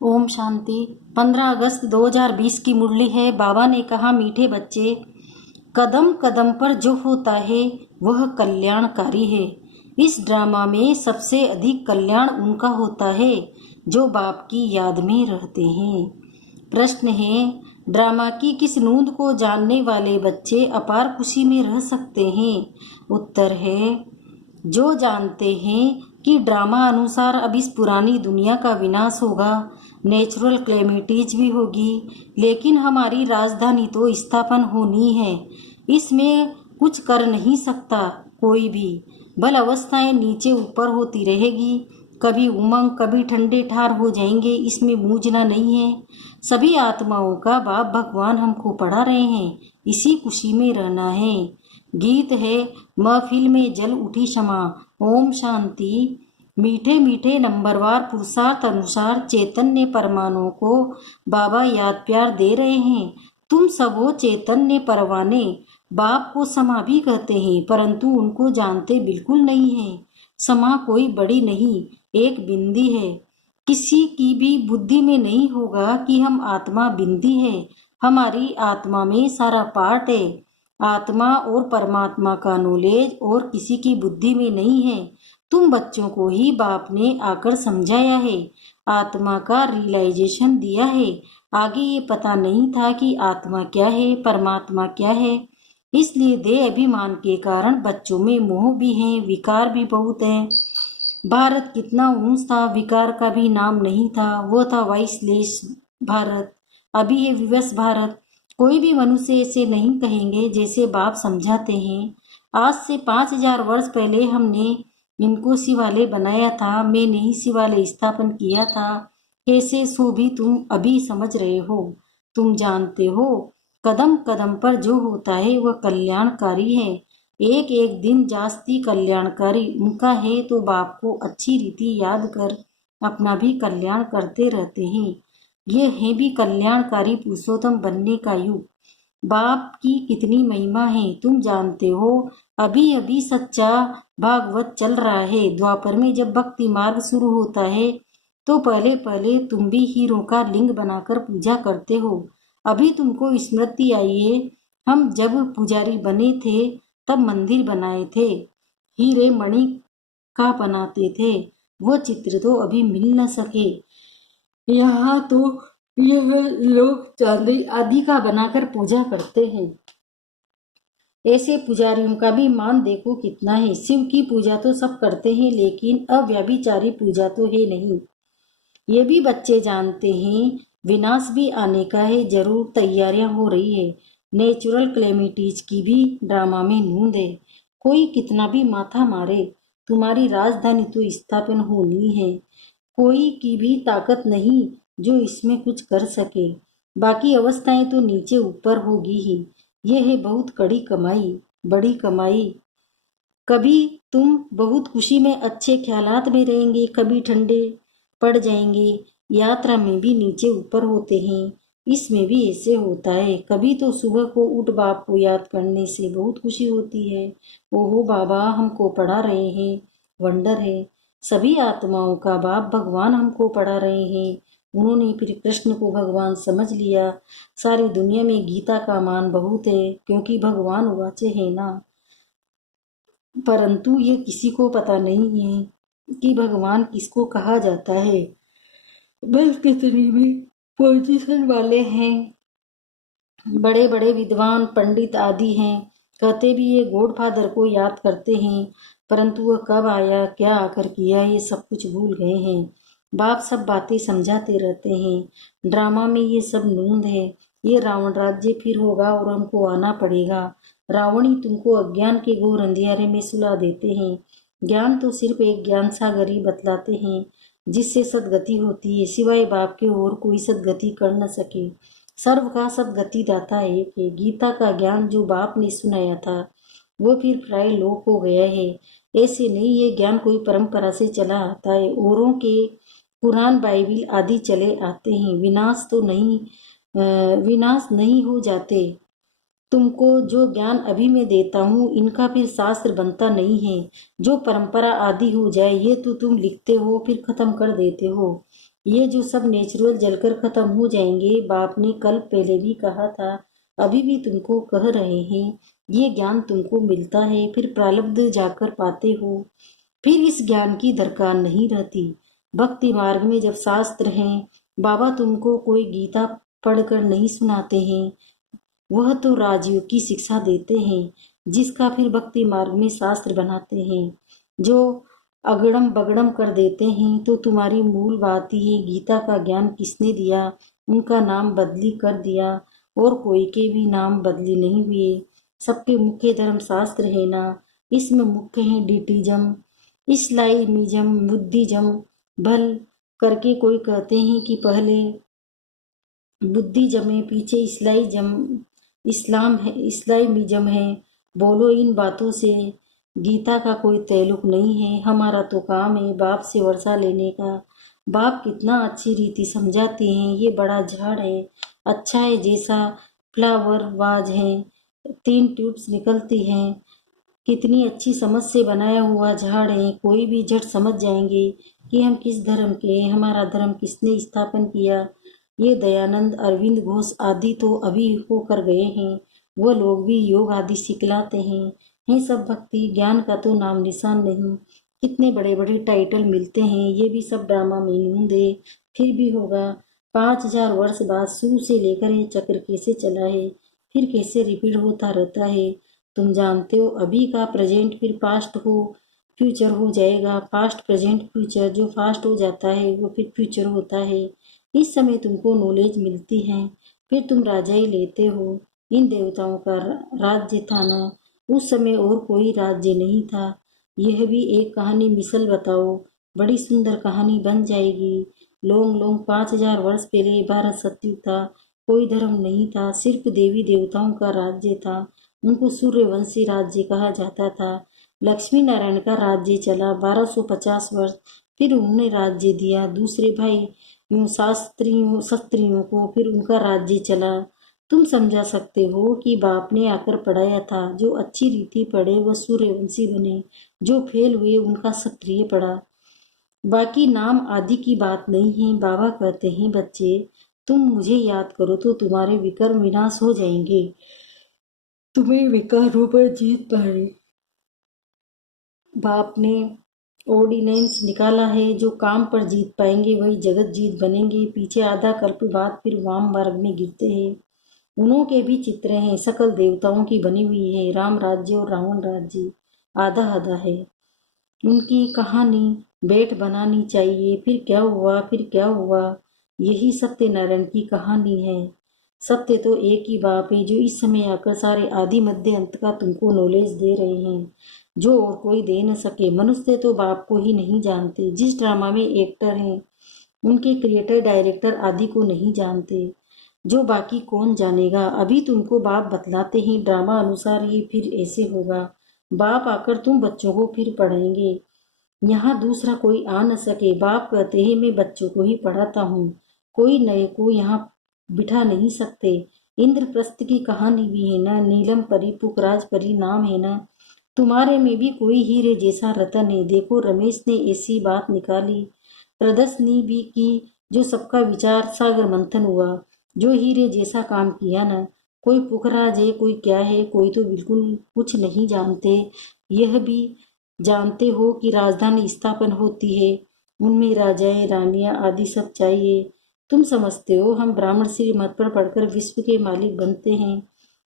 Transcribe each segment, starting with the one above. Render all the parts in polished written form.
ओम शांति। 15 अगस्त 2020 की मुरली है। बाबा ने कहा, मीठे बच्चे, कदम कदम पर जो होता है वह कल्याणकारी है। इस ड्रामा में सबसे अधिक कल्याण उनका होता है जो बाप की याद में रहते हैं। प्रश्न है, ड्रामा की किस नूंद को जानने वाले बच्चे अपार खुशी में रह सकते हैं? उत्तर है, जो जानते हैं कि ड्रामा अनुसार अब इस पुरानी दुनिया का विनाश होगा, नेचुरल क्लेमिटीज भी होगी, लेकिन हमारी राजधानी तो स्थापन होनी है। इसमें कुछ कर नहीं सकता कोई भी। बल अवस्थाएं नीचे ऊपर होती रहेगी, कभी उमंग कभी ठंडे ठार हो जाएंगे, इसमें मूझना नहीं है। सभी आत्माओं का बाप भगवान हमको पढ़ा रहे हैं, इसी खुशी में रहना है। गीत है, महफिल में जल उठी क्षमा। ओम शांति। मीठे मीठे नंबरवार पुरुषार्थ अनुसार चैतन्य परमाणुओं को बाबा याद प्यार दे रहे हैं। तुम सब हो चैतन्य परवाने। बाप को समा भी कहते हैं, परंतु उनको जानते बिल्कुल नहीं है। समा कोई बड़ी नहीं, एक बिंदी है। किसी की भी बुद्धि में नहीं होगा कि हम आत्मा बिंदी है। हमारी आत्मा में सारा पार्ट है। आत्मा और परमात्मा का नॉलेज और किसी की बुद्धि में नहीं है। तुम बच्चों को ही बाप ने आकर समझाया है, आत्मा का रियलाइजेशन दिया है। आगे ये पता नहीं था कि आत्मा क्या है, परमात्मा क्या है। इसलिए देह अभिमान के कारण बच्चों में मोह भी है, विकार भी बहुत है। भारत कितना ऊंच था, विकार का भी नाम नहीं था। वो था वाइसलेस भारत, अभी है विवश भारत। कोई भी मनुष्य ऐसे नहीं कहेंगे जैसे बाप समझाते हैं। आज से 5000 वर्ष पहले हमने इनको शिवालय बनाया था, मैंने ही शिवालय स्थापन किया था। कैसे सो भी तुम अभी समझ रहे हो। तुम जानते हो, कदम कदम पर जो होता है वह कल्याणकारी है। एक एक दिन जास्ती कल्याणकारी उनका है, तो बाप को अच्छी रीति याद कर अपना भी कल्याण करते रहते हैं। ये है भी कल्याणकारी पुरुषोत्तम बनने का युग। बाप की कितनी महिमा है तुम जानते हो। अभी अभी सच्चा भागवत चल रहा है। द्वापर में जब भक्ति मार्ग शुरू होता है तो पहले पहले तुम भी हीरो का लिंग बनाकर पूजा करते हो। अभी तुमको स्मृति आई है, हम जब पुजारी बने थे तब मंदिर बनाए थे, हीरे मणि का बनाते थे। वो चित्र तो अभी मिल न सके। यहाँ तो यह लोग चांदी आदि का बनाकर पूजा करते हैं। ऐसे पुजारियों का भी मान देखो कितना है। शिव की पूजा तो सब करते हैं, लेकिन अव्यभिचारी पूजा तो है नहीं। ये भी बच्चे जानते हैं, विनाश भी आने का है, जरूर तैयारियां हो रही है। नेचुरल क्लेमिटीज की भी ड्रामा में नूंद है। कोई कितना भी माथा मारे, तुम्हारी राजधानी तो स्थापन होनी है। कोई की भी ताकत नहीं जो इसमें कुछ कर सके। बाकी अवस्थाएं तो नीचे ऊपर होगी ही। यह है बहुत कड़ी कमाई, बड़ी कमाई। कभी तुम बहुत खुशी में अच्छे ख्यालात में रहेंगे, कभी ठंडे पड़ जाएंगे। यात्रा में भी नीचे ऊपर होते हैं, इसमें भी ऐसे होता है। कभी तो सुबह को उठ बाप को याद करने से बहुत खुशी होती है। ओहो बाबा हमको पढ़ा रहे हैं, वंडर है। सभी आत्माओं का बाप भगवान हमको पढ़ा रहे हैं। उन्होंने फिर कृष्ण को भगवान समझ लिया। सारी दुनिया में गीता का मान बहुत है, क्योंकि भगवान वाचे है ना। परंतु ये किसी को पता नहीं है कि भगवान किसको कहा जाता है। बस कितनी भी पोजीशन वाले हैं, बड़े बड़े विद्वान पंडित आदि हैं, कहते भी ये गॉड फादर को याद करते हैं, परंतु वह कब आया, क्या आकर किया, ये सब कुछ भूल गए हैं। बाप सब बातें समझाते रहते हैं। ड्रामा में ये सब नूंद है। ये रावण राज्य फिर होगा और हमको आना पड़ेगा। रावणी तुमको अज्ञान के घोर अंधियारे में सुला देते हैं। ज्ञान तो सिर्फ एक ज्ञान सागर ही बतलाते हैं, जिससे सदगति होती है। सिवाय बाप के और कोई सदगति कर न सके। सर्व का सदगति दाता एक है। गीता का ज्ञान जो बाप ने सुनाया था वो फिर प्राय लोप हो गया है। ऐसे नहीं, ये ज्ञान कोई परंपरा से चला आता है। औरों के कुरान बाइबिल आदि चले आते हैं, विनाश नहीं हो जाते। तुमको जो ज्ञान अभी मैं देता हूँ, इनका फिर शास्त्र बनता नहीं है। जो परंपरा आदि हो जाए, ये तो तुम लिखते हो फिर खत्म कर देते हो। ये जो सब नेचुरल जलकर खत्म हो जाएंगे, बाप ने कल पहले भी कहा था, अभी भी तुमको कह रहे हैं। ये ज्ञान तुमको मिलता है, फिर प्रारब्ध जाकर पाते हो, फिर इस ज्ञान की दरकार नहीं रहती। भक्ति मार्ग में जब शास्त्र हैं, बाबा तुमको कोई गीता पढ़कर नहीं सुनाते हैं, वह तो राजयोग की शिक्षा देते हैं, जिसका फिर भक्ति मार्ग में शास्त्र बनाते हैं, जो अगड़म बगड़म कर देते हैं। तो तुम्हारी मूल बात ही है, गीता का ज्ञान किसने दिया? उनका नाम बदली कर दिया, और कोई के भी नाम बदली नहीं हुए। सबके मुख्य धर्म शास्त्र है ना। इसमें मुख्य है डिटिज्म, इस्लामिज्म, बुद्धिज्म। भल करके कोई कहते हैं कि पहले बुद्धिज्म है, पीछे इस्लाम है, इस्लामिज्म है। बोलो, इन बातों से गीता का कोई ताल्लुक नहीं है। हमारा तो काम है बाप से वर्षा लेने का। बाप कितना अच्छी रीति समझाते हैं। ये बड़ा झाड़ है, अच्छा है, जैसा फ्लावर वाज है, 3 ट्यूब्स निकलती हैं। कितनी अच्छी समझ से बनाया हुआ झाड़ है। कोई भी झट समझ जाएंगे कि हम किस धर्म के हैं, हमारा धर्म किसने स्थापन किया। ये दयानंद, अरविंद घोष आदि तो अभी होकर गए हैं। वह लोग भी योग आदि सिखलाते हैं। ये सब भक्ति ज्ञान का तो नाम निशान नहीं। कितने बड़े बड़े टाइटल मिलते हैं। ये भी सब ड्रामा में नींद है। फिर भी होगा। 5000 वर्ष बाद शुरू से लेकर ये चक्र कैसे चला है, फिर कैसे रिपीट होता रहता है। तुम जानते हो, अभी का प्रेजेंट फिर पास्ट हो, फ्यूचर हो जाएगा। पास्ट प्रेजेंट फ्यूचर, जो फास्ट हो जाता है वो फिर फ्यूचर होता है। इस समय तुमको नॉलेज मिलती है, फिर तुम राजा ही लेते हो। इन देवताओं का राज्य था ना, उस समय और कोई राज्य नहीं था। यह भी एक कहानी मिसल बताओ, बड़ी सुंदर कहानी बन जाएगी। लोंग लोंग 5000 वर्ष पहले भारत सत्युग था। कोई धर्म नहीं था, सिर्फ देवी देवताओं का राज्य था। उनको सूर्यवंशी राज्य कहा जाता था। लक्ष्मी नारायण का राज्य चला 1250 वर्ष, फिर उन्होंने राज्य दिया दूसरे भाई यूं शास्त्रियों को, फिर उनका राज्य चला। तुम समझा सकते हो कि बाप ने आकर पढ़ाया था। जो अच्छी रीति पढ़े वह सूर्यवंशी बने, जो फेल हुए उनका क्षत्रिय पढ़ा। बाकी नाम आदि की बात नहीं है। बाबा कहते हैं, बच्चे तुम मुझे याद करो तो तुम्हारे विकर्म विनाश हो जाएंगे, तुम्हें विकारों पर जीत पाए। बाप ने ऑर्डिनेंस निकाला है, जो काम पर जीत पाएंगे वही जगत जीत बनेंगे। पीछे आधा कल्प बाद फिर वाम मार्ग में गिरते हैं। उन्हों के भी चित्र हैं, सकल देवताओं की बनी हुई है। राम राज्य और रावण राज्य आधा आधा है। उनकी कहानी बैठ बनानी चाहिए। फिर क्या हुआ, फिर क्या हुआ, यही सत्यनारायण की कहानी है। सत्य तो एक ही बाप है, जो इस समय आकर सारे आदि मध्य अंत का तुमको नॉलेज दे रहे हैं, जो और कोई दे न सके। मनुष्य तो बाप को ही नहीं जानते। जिस ड्रामा में एक्टर हैं, उनके क्रिएटर डायरेक्टर आदि को नहीं जानते, जो बाकी कौन जानेगा। अभी तुमको बाप बतलाते हैं, ड्रामा अनुसार ही फिर ऐसे होगा। बाप आकर तुम बच्चों को फिर पढ़ाएंगे। यहाँ दूसरा कोई आ न सके। बाप कहते हैं, मैं बच्चों को ही पढ़ाता हूँ, कोई नए को यहाँ बिठा नहीं सकते। इंद्रप्रस्थ की कहानी भी है ना, नीलम परी पुखराज परी नाम है ना। तुम्हारे में भी कोई हीरे जैसा रतन है। देखो, रमेश ने ऐसी बात निकाली, प्रदर्शनी भी की, जो सबका विचार सागर मंथन हुआ। जो हीरे जैसा काम किया ना। कोई पुखराज है, कोई क्या है, कोई तो बिल्कुल कुछ नहीं जानते। यह भी जानते हो कि राजधानी स्थापन होती है, उनमें राजाएं रानियां आदि सब चाहिए। तुम समझते हो, हम ब्राह्मण श्रीमत पर पढ़कर विश्व के मालिक बनते हैं।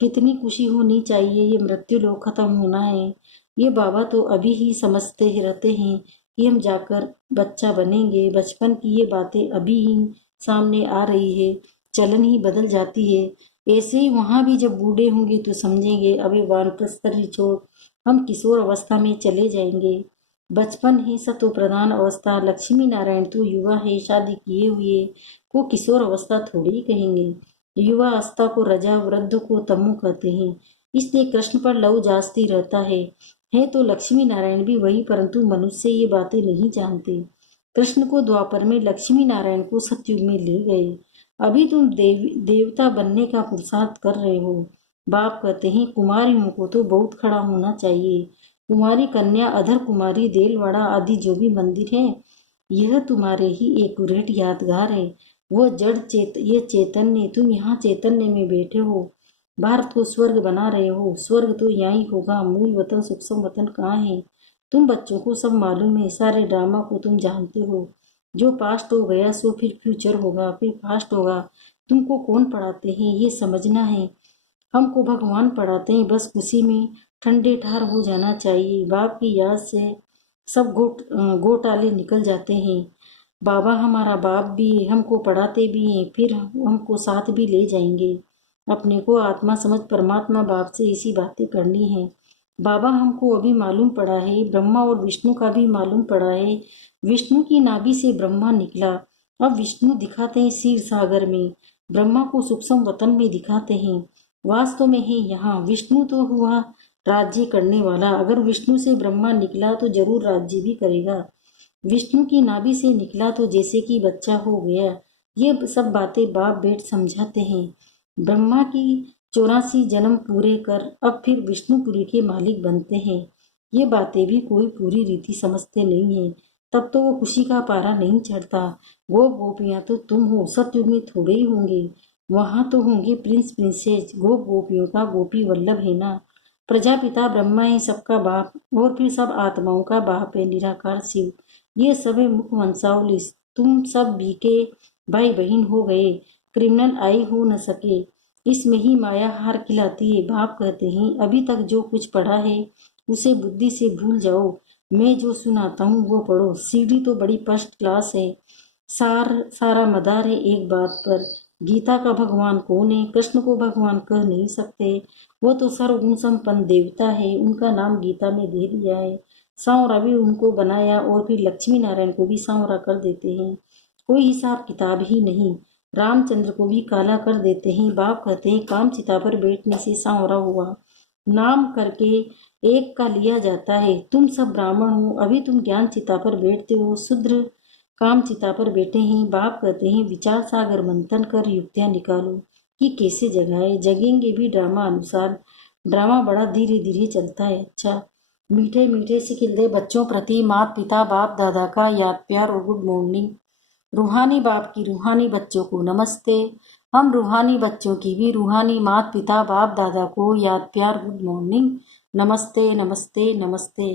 कितनी खुशी होनी चाहिए। ये मृत्यु लोग खत्म होना है। ये बाबा तो अभी ही समझते ही रहते हैं कि हम जाकर बच्चा बनेंगे। बचपन की ये बातें अभी ही सामने आ रही है, चलन ही बदल जाती है। ऐसे ही वहां भी जब बूढ़े होंगे तो समझेंगे, अभी वानप्रस्थी छोड़ हम किशोर अवस्था में चले जाएंगे। बचपन ही सतो प्रधान अवस्था। लक्ष्मी नारायण तो युवा है, शादी किए हुए को किशोर अवस्था थोड़ी ही कहेंगे। युवा अवस्था को रजा, वृद्ध को तमु कहते हैं। इसलिए कृष्ण पर लव जास्ती रहता है तो लक्ष्मी नारायण भी वही, परंतु मनुष्य ये बातें नहीं जानते। कृष्ण को द्वापर में, लक्ष्मी नारायण को सतयुग में ले गए। अभी तुम देवता बनने का पुरुषार्थ कर रहे हो। बाप कहते हैं, कुमारियों को तो बहुत खड़ा होना चाहिए। कुमारी कन्या, अधर कुमारी, देलवाड़ा आदि जो भी मंदिर है, यह तुम्हारे ही एक्यूरेट यादगार है। वो ये चैतन्य, तुम यहाँ चैतन्य में बैठे हो, भारत को स्वर्ग बना रहे हो। स्वर्ग तो यहीं होगा, मूल वतन सूक्ष्म वतन कहाँ है? तुम बच्चों को सब मालूम है, सारे ड्रामा को तुम जानते हो। जो पास्ट हो गया सो फिर फ्यूचर होगा, फिर पास्ट होगा। तुमको कौन पढ़ाते हैं ये समझना है। हमको भगवान पढ़ाते हैं, बस खुशी में ठंडे ठार हो जाना चाहिए। बाप की याद से सब घोटाले निकल जाते हैं। बाबा हमारा बाप भी है, हमको पढ़ाते भी हैं, फिर हमको साथ भी ले जाएंगे। अपने को आत्मा समझ परमात्मा बाप से इसी बातें करनी है। बाबा हमको अभी मालूम पड़ा है, ब्रह्मा और विष्णु का भी मालूम पड़ा है। विष्णु की नाभि से ब्रह्मा निकला। अब विष्णु दिखाते हैं क्षीर सागर में, ब्रह्मा को सूक्ष्म वतन में दिखाते हैं। वास्तव में है यहाँ। विष्णु तो हुआ राज्य करने वाला, अगर विष्णु से ब्रह्मा निकला तो जरूर राज्य भी करेगा। विष्णु की नाभि से निकला तो जैसे कि बच्चा हो गया। ये सब बातें बाप बेट समझाते हैं। ब्रह्मा की 84 जन्म पूरे कर अब फिर विष्णुपुरी के मालिक बनते हैं। ये बातें भी कोई पूरी रीति समझते नहीं है, तब तो वो खुशी का पारा नहीं चढ़ता। वो गोपियां तो तुम हो, सतयुग में थोड़े ही होंगे। वहां तो होंगे प्रिंस प्रिंसेस। गोपियों का गोपी वल्लभ है ना। प्रजापिता ब्रह्मा है सबका बाप, और फिर सब आत्माओं का बाप है निराकार शिव। ये सब है मुख वंशावली। तुम सब बीके भाई बहन हो गए, क्रिमिनल आई हो न सके। इसमें ही माया हार खिलाती है। बाप कहते हैं अभी तक जो कुछ पढ़ा है उसे बुद्धि से भूल जाओ। मैं जो सुनाता हूँ वो पढ़ो। सीढ़ी तो बड़ी फर्स्ट क्लास है। सारा मदार है एक बात पर, गीता का भगवान कौन है? कृष्ण को भगवान कह नहीं सकते। वो तो सर्वगुण संपन्न देवता है, उनका नाम गीता में दे दिया है। सांवरा भी उनको बनाया और फिर लक्ष्मी नारायण को भी सांवरा कर देते हैं। कोई हिसाब किताब ही नहीं। रामचंद्र को भी काला कर देते हैं। बाप कहते हैं काम चिता पर बैठने से सांवरा हुआ। नाम करके एक का लिया जाता है। तुम सब ब्राह्मण हो, अभी तुम ज्ञान चिता पर बैठते हो, शूद्र काम चिता पर बैठे हैं। बाप कहते हैं विचार सागर मंथन कर युक्तियां निकालो कि कैसे जगाए। जगेंगे भी ड्रामा अनुसार। ड्रामा बड़ा धीरे धीरे चलता है। अच्छा, मीठे मीठे से खिलते बच्चों प्रति माता पिता बाप दादा का याद प्यार और गुड मॉर्निंग। रूहानी बाप की रूहानी बच्चों को नमस्ते। हम रूहानी बच्चों की भी रूहानी माता पिता बाप दादा को याद प्यार गुड मॉर्निंग। नमस्ते नमस्ते नमस्ते।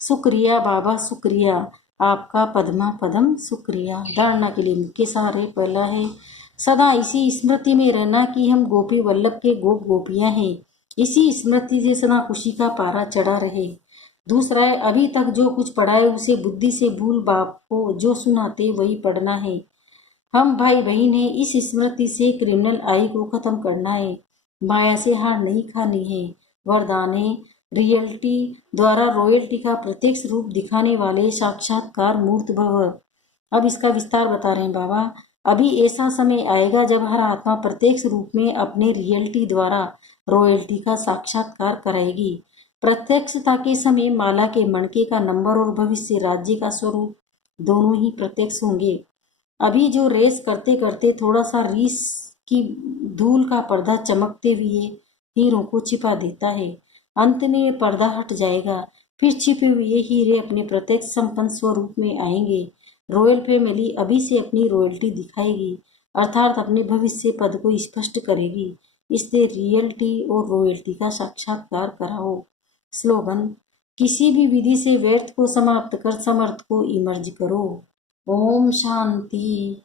शुक्रिया बाबा, शुक्रिया आपका पद्मा पदम, शुक्रिया। धारणा के लिए मुख्य सहारे पहला है सदा इसी स्मृति में रहना कि हम गोपी वल्लभ के गोप गोपियां हैं। इसी स्मृति से सदा खुशी का पारा चढ़ा रहे। दूसरा है अभी तक जो कुछ पढ़ा है उसे बुद्धि से भूल, बाप को जो सुनाते वही पढ़ना है। हम भाई बहन हैं, इस स्मृति से क्रिमिनल आई को खत्म करना है। माया से हार नहीं खानी है। वरदान है रियलिटी द्वारा रॉयल्टी का प्रत्यक्ष रूप दिखाने वाले साक्षात्कार मूर्त भव। अब इसका विस्तार बता रहे हैं बाबा। अभी ऐसा समय आएगा जब हर आत्मा प्रत्यक्ष रूप में अपने रियलिटी द्वारा रॉयल्टी का साक्षात्कार कराएगी। प्रत्यक्षता के समय माला के मणके का नंबर और भविष्य राज्य का स्वरूप दोनों ही प्रत्यक्ष होंगे। अभी जो रेस करते करते थोड़ा सा रीस की धूल का पर्दा चमकते हुए हीरों को छिपा देता है, अंत में ये पर्दा हट जाएगा। फिर छिपे हुए हीरे अपने प्रत्यक्ष संपन्न स्वरूप में आएंगे। रॉयल फैमिली अभी से अपनी रॉयल्टी दिखाएगी, अर्थात अपने भविष्य पद को स्पष्ट करेगी। इसलिए रियलिटी और रॉयल्टी का साक्षात्कार कराओ। स्लोगन, किसी भी विधि से व्यर्थ को समाप्त कर समर्थ को इमर्ज करो। ओम शांति।